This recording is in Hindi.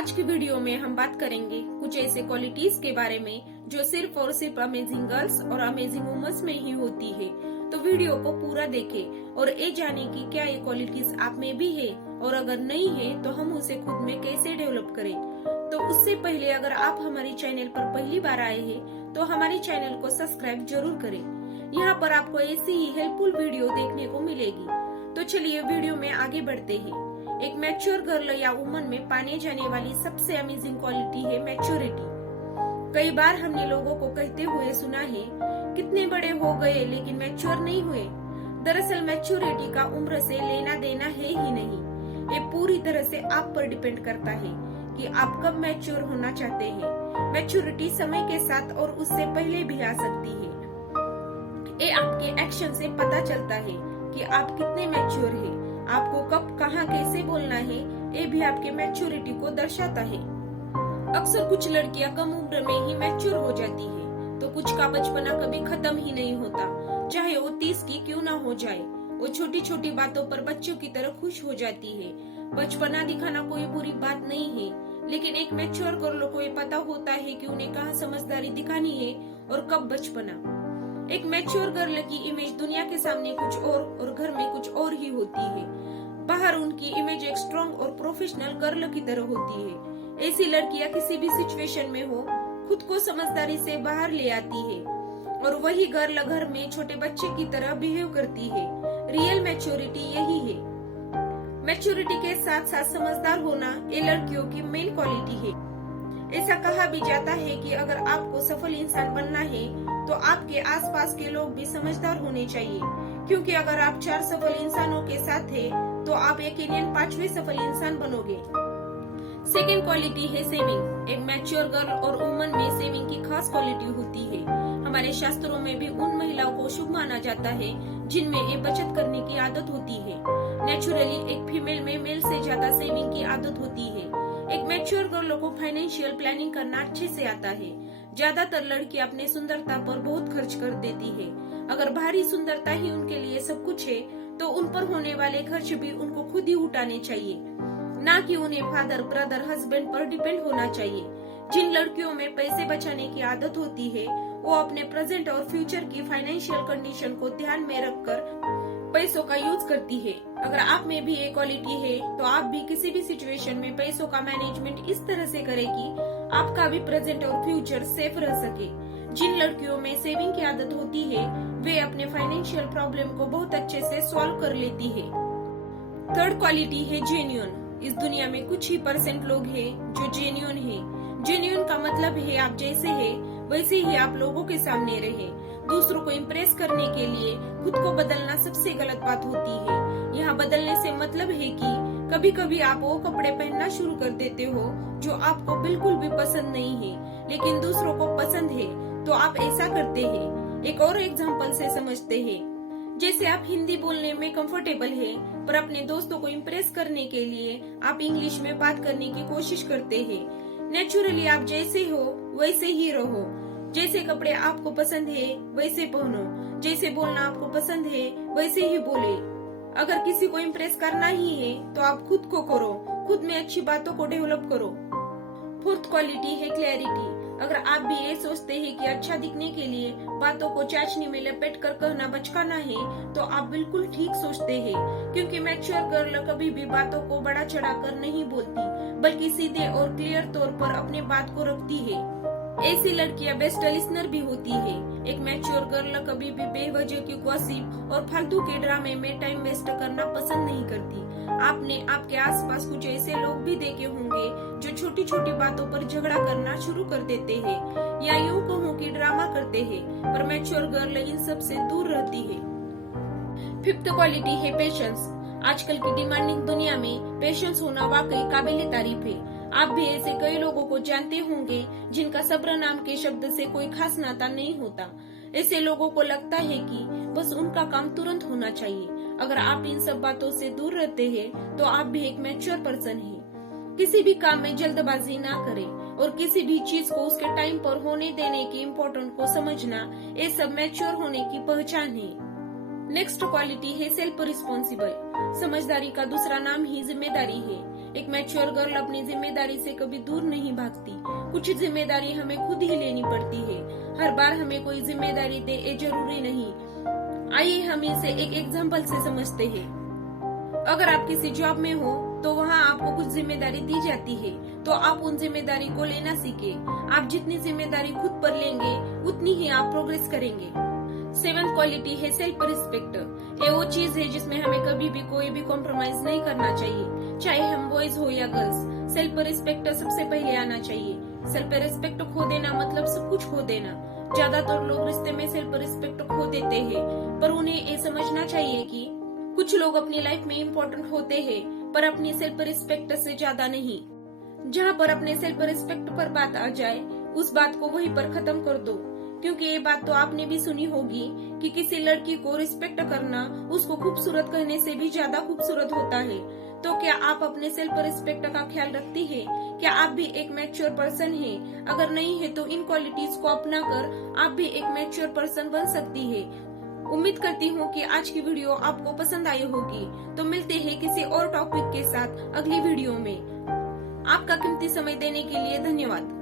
आज की वीडियो में हम बात करेंगे कुछ ऐसे क्वालिटीज के बारे में जो सिर्फ और सिर्फ अमेजिंग गर्ल्स और अमेजिंग वुमेन्स में ही होती है। तो वीडियो को पूरा देखें और ये जाने की क्या ये क्वालिटीज आप में भी है और अगर नहीं है तो हम उसे खुद में कैसे डेवलप करें। तो उससे पहले अगर आप हमारे चैनल पर पहली बार आए हैं तो हमारे चैनल को सब्सक्राइब जरूर करें। यहाँ पर आपको ऐसी ही हेल्पफुल वीडियो देखने को मिलेगी। तो चलिए वीडियो में आगे बढ़ते हैं। एक मैच्योर गर्ल या वुमन में पाने जाने वाली सबसे अमेजिंग क्वालिटी है मैच्योरिटी। कई बार हमने लोगों को कहते हुए सुना है, कितने बड़े हो गए लेकिन मैच्योर नहीं हुए। दरअसल मैच्योरिटी का उम्र से लेना देना है ही नहीं। ये पूरी तरह से आप पर डिपेंड करता है कि आप कब मैच्योर होना चाहते हैं। मैच्योरिटी समय के साथ और उससे पहले भी आ सकती है। ये आपके एक्शन से पता चलता है कि आप कितने मैच्योर हैं। आपको कब कहाँ कैसे बोलना है ये भी आपके मैच्योरिटी को दर्शाता है। अक्सर कुछ लड़कियां कम उम्र में ही मैच्योर हो जाती है, तो कुछ का बचपना कभी खत्म ही नहीं होता, चाहे वो 30 की क्यों ना हो जाए। वो छोटी छोटी बातों पर बच्चों की तरह खुश हो जाती है। बचपना दिखाना कोई बुरी बात नहीं है, लेकिन एक मैच्योर गर्ल को ये पता होता है कि उन्हें कहाँ समझदारी दिखानी है और कब बचपना। एक मैच्योर गर्ल की इमेज दुनिया के सामने कुछ और घर में कुछ और ही होती है। बाहर उनकी इमेज एक स्ट्रॉन्ग और प्रोफेशनल गर्ल की तरह होती है। ऐसी लड़कियां किसी भी सिचुएशन में हो खुद को समझदारी से बाहर ले आती है और वही गर्ल घर में छोटे बच्चे की तरह बिहेव करती है। रियल मैच्योरिटी यही है। मैच्योरिटी के साथ साथ समझदार होना ये लड़कियों की मेन क्वालिटी है। ऐसा कहा भी जाता है कि अगर आपको सफल इंसान बनना है तो आपके आसपास के लोग भी समझदार होने चाहिए, क्योंकि अगर आप 4 सफल इंसानों के साथ हैं तो आप यकीनन 5वें सफल इंसान बनोगे। सेकेंड क्वालिटी है सेविंग। एक मैच्योर गर्ल और वुमन में सेविंग की खास क्वालिटी होती है। हमारे शास्त्रों में भी उन महिलाओं को शुभ माना जाता है जिनमें ये बचत करने की आदत होती है। नेचुरली एक फीमेल में मेल से ज्यादा सेविंग की आदत होती है। एक मैच्योर गर्ल को फाइनेंशियल प्लानिंग करना अच्छे से आता है। ज्यादातर लड़कियां अपने सुंदरता पर बहुत खर्च कर देती है। अगर बाहरी सुंदरता ही उनके लिए सब कुछ है तो उन पर होने वाले खर्च भी उनको खुद ही उठाने चाहिए, ना कि उन्हें फादर, ब्रदर, हस्बैंड पर डिपेंड होना चाहिए। जिन लड़कियों में पैसे बचाने की आदत होती है वो अपने प्रेजेंट और फ्यूचर की फाइनेंशियल कंडीशन को ध्यान में रखकर पैसों का यूज करती है। अगर आप में भी ये क्वालिटी है तो आप भी किसी भी सिचुएशन में पैसों का मैनेजमेंट इस तरह से करें कि आपका भी प्रेजेंट और फ्यूचर सेफ रह सके। जिन लड़कियों में सेविंग की आदत होती है वे अपने फाइनेंशियल प्रॉब्लम को बहुत अच्छे से सॉल्व कर लेती है। थर्ड क्वालिटी है जेन्युइन। इस दुनिया में कुछ ही % लोग हैं जो जेन्युइन है। जेन्युइन का मतलब है आप जैसे है वैसे ही आप लोगों के सामने रहे। दूसरों को इम्प्रेस करने के लिए खुद को बदलना सबसे गलत बात होती है। यहाँ बदलने से मतलब है कि कभी कभी आप वो कपड़े पहनना शुरू कर देते हो जो आपको बिल्कुल भी पसंद नहीं है, लेकिन दूसरों को पसंद है तो आप ऐसा करते हैं। एक और एग्जाम्पल से समझते हैं। जैसे आप हिंदी बोलने में कंफर्टेबल है पर अपने दोस्तों को इम्प्रेस करने के लिए आप इंग्लिश में बात करने की कोशिश करते हैं। नेचुरली आप जैसे हो वैसे ही रहो। जैसे कपड़े आपको पसंद है वैसे पहनो। जैसे बोलना आपको पसंद है वैसे ही बोले। अगर किसी को इम्प्रेस करना ही है तो आप खुद को करो, खुद में अच्छी बातों को डेवलप करो। फोर्थ क्वालिटी है क्लैरिटी। अगर आप भी ये सोचते हैं कि अच्छा दिखने के लिए बातों को चाशनी में लपेट कर कहना बचकाना है तो आप बिल्कुल ठीक सोचते हैं, क्योंकि मैच्योर गर्ल कभी भी बातों को बड़ा चढ़ाकर नहीं बोलती बल्कि सीधे और क्लियर तौर पर अपने बात को रखती है। ऐसी लड़कियां बेस्ट लिसनर भी होती है। एक मैच्योर गर्ल कभी भी बेवजह की गॉसिप और फालतू के ड्रामे में टाइम वेस्ट करना पसंद नहीं करती। आपने आपके आसपास कुछ ऐसे लोग भी देखे होंगे जो छोटी छोटी बातों पर झगड़ा करना शुरू कर देते हैं या यूं कहूं कि ड्रामा करते हैं, पर मैच्योर गर्ल इन सब से दूर रहती है। फिफ्थ क्वालिटी है पेशेंस। आजकल की डिमांडिंग दुनिया में पेशेंस होना वाकई काबिले तारीफ है। आप भी ऐसे कई लोगों को जानते होंगे जिनका सब्र नाम के शब्द से कोई खास नाता नहीं होता। ऐसे लोगों को लगता है कि बस उनका काम तुरंत होना चाहिए। अगर आप इन सब बातों से दूर रहते हैं तो आप भी एक मैच्योर पर्सन हैं। किसी भी काम में जल्दबाजी ना करें और किसी भी चीज को उसके टाइम पर होने देने के इम्पोर्टेंट को समझना, ये सब मैच्योर होने की पहचान है। नेक्स्ट क्वालिटी है सेल्फ रिस्पॉन्सिबल। समझदारी का दूसरा नाम ही जिम्मेदारी है। एक मैच्योर गर्ल अपनी जिम्मेदारी से कभी दूर नहीं भागती। कुछ जिम्मेदारी हमें खुद ही लेनी पड़ती है। हर बार हमें कोई जिम्मेदारी दे ये जरूरी नहीं। आइए हम इसे एक एग्जाम्पल से समझते हैं। अगर आप किसी जॉब में हो तो वहाँ आपको कुछ जिम्मेदारी दी जाती है, तो आप उन जिम्मेदारी को लेना सीखे। आप जितनी जिम्मेदारी खुद पर लेंगे उतनी ही आप प्रोग्रेस करेंगे। 7th क्वालिटी है सेल्फ रिस्पेक्ट। ये वो चीज है जिसमें हमें कभी भी कोई भी कॉम्प्रोमाइज नहीं करना चाहिए, चाहे हम बॉयज हो या गर्ल्स। सेल्फ रिस्पेक्ट सबसे पहले आना चाहिए। सेल्फ रिस्पेक्ट खो देना मतलब सब कुछ खो देना। ज्यादातर लोग रिश्ते में सेल्फ रिस्पेक्ट खो देते हैं, पर उन्हें ये समझना चाहिए कि कुछ लोग अपनी लाइफ में इम्पोर्टेंट होते हैं, पर अपनी सेल्फ रिस्पेक्ट से ज्यादा नहीं। जहाँ पर अपने सेल्फ रिस्पेक्ट पर बात आ जाए, उस बात को वहीं पर खत्म कर दो। क्योंकि ये बात तो आपने भी सुनी होगी कि किसी लड़की को रिस्पेक्ट करना उसको खूबसूरत कहने से भी ज्यादा खूबसूरत होता है। तो क्या आप अपने सेल्फ रिस्पेक्ट का ख्याल रखती है? क्या आप भी एक मैच्योर पर्सन हैं? अगर नहीं है तो इन क्वालिटीज को अपना कर आप भी एक मैच्योर पर्सन बन सकती है। उम्मीद करती हूँ कि आज की वीडियो आपको पसंद आई होगी। तो मिलते हैं किसी और टॉपिक के साथ अगली वीडियो में। आपका कीमती समय देने के लिए धन्यवाद।